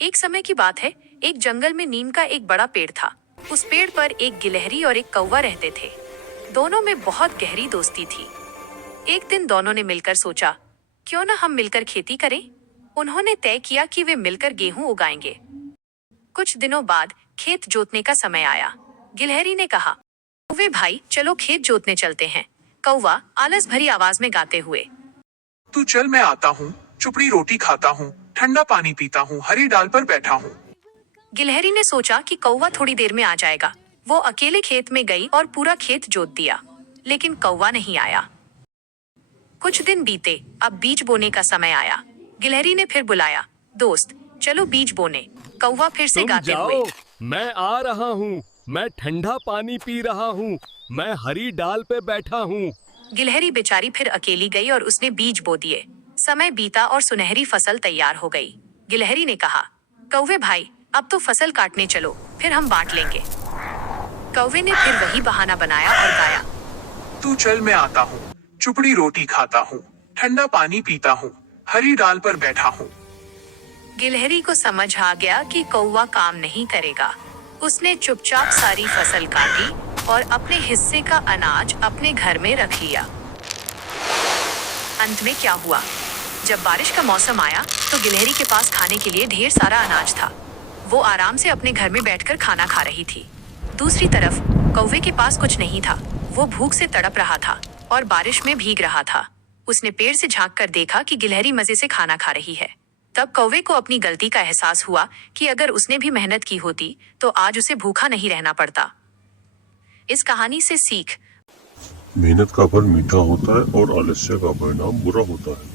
एक समय की बात है, एक जंगल में नीम का एक बड़ा पेड़ था। उस पेड़ पर एक गिलहरी और एक कौवा रहते थे। दोनों में बहुत गहरी दोस्ती थी। एक दिन दोनों ने मिलकर सोचा, क्यों ना हम मिलकर खेती करें। उन्होंने तय किया कि वे मिलकर गेहूं उगाएंगे। कुछ दिनों बाद खेत जोतने का समय आया। गिलहरी ने कहा, कौवे भाई चलो खेत जोतने चलते हैं। कौवा आलस भरी आवाज में गाते हुए। तू चल, मैं आता हूँ। चुपड़ी रोटी खाता हूँ, ठंडा पानी पीता हूँ, हरी डाल पर बैठा हूँ। गिलहरी ने सोचा कि कौवा थोड़ी देर में आ जाएगा। वो अकेले खेत में गई और पूरा खेत जोत दिया, लेकिन कौवा नहीं आया। कुछ दिन बीते, अब बीज बोने का समय आया। गिलहरी ने फिर बुलाया, दोस्त चलो बीज बोने। कौवा फिर से तुम गाते जाओ, हुए। मैं आ रहा हूँ। मैं ठंडा पानी पी रहा हूँ। मैं हरी डाल पे बैठा हूँ। गिलहरी बेचारी फिर अकेली गई और उसने बीज बो दिए। समय बीता और सुनहरी फसल तैयार हो गई। गिलहरी ने कहा, कौवे भाई अब तो फसल काटने चलो, फिर हम बांट लेंगे। कौवे ने फिर वही बहाना बनाया और गाया, तू चल, मैं आता हूँ। चुपड़ी रोटी खाता हूँ, ठंडा पानी पीता हूँ, हरी डाल पर बैठा हूँ। गिलहरी को समझ आ गया कि कौवा काम नहीं करेगा। उसने चुपचाप सारी फसल काटी और अपने हिस्से का अनाज अपने घर में रख लिया। अंत में क्या हुआ? जब बारिश का मौसम आया तो गिलहरी के पास खाने के लिए ढेर सारा अनाज था। वो आराम से अपने घर में बैठकर खाना खा रही थी। दूसरी तरफ कौवे के पास कुछ नहीं था। वो भूख से तड़प रहा था और बारिश में भीग रहा था। उसने पेड़ से झांक कर देखा कि गिलहरी मजे से खाना खा रही है। तब कौवे को अपनी गलती का एहसास हुआ कि अगर उसने भी मेहनत की होती तो आज उसे भूखा नहीं रहना पड़ता। इस कहानी से सीख, मेहनत का फल मीठा होता है और आलस्य का परिणाम बुरा होता है।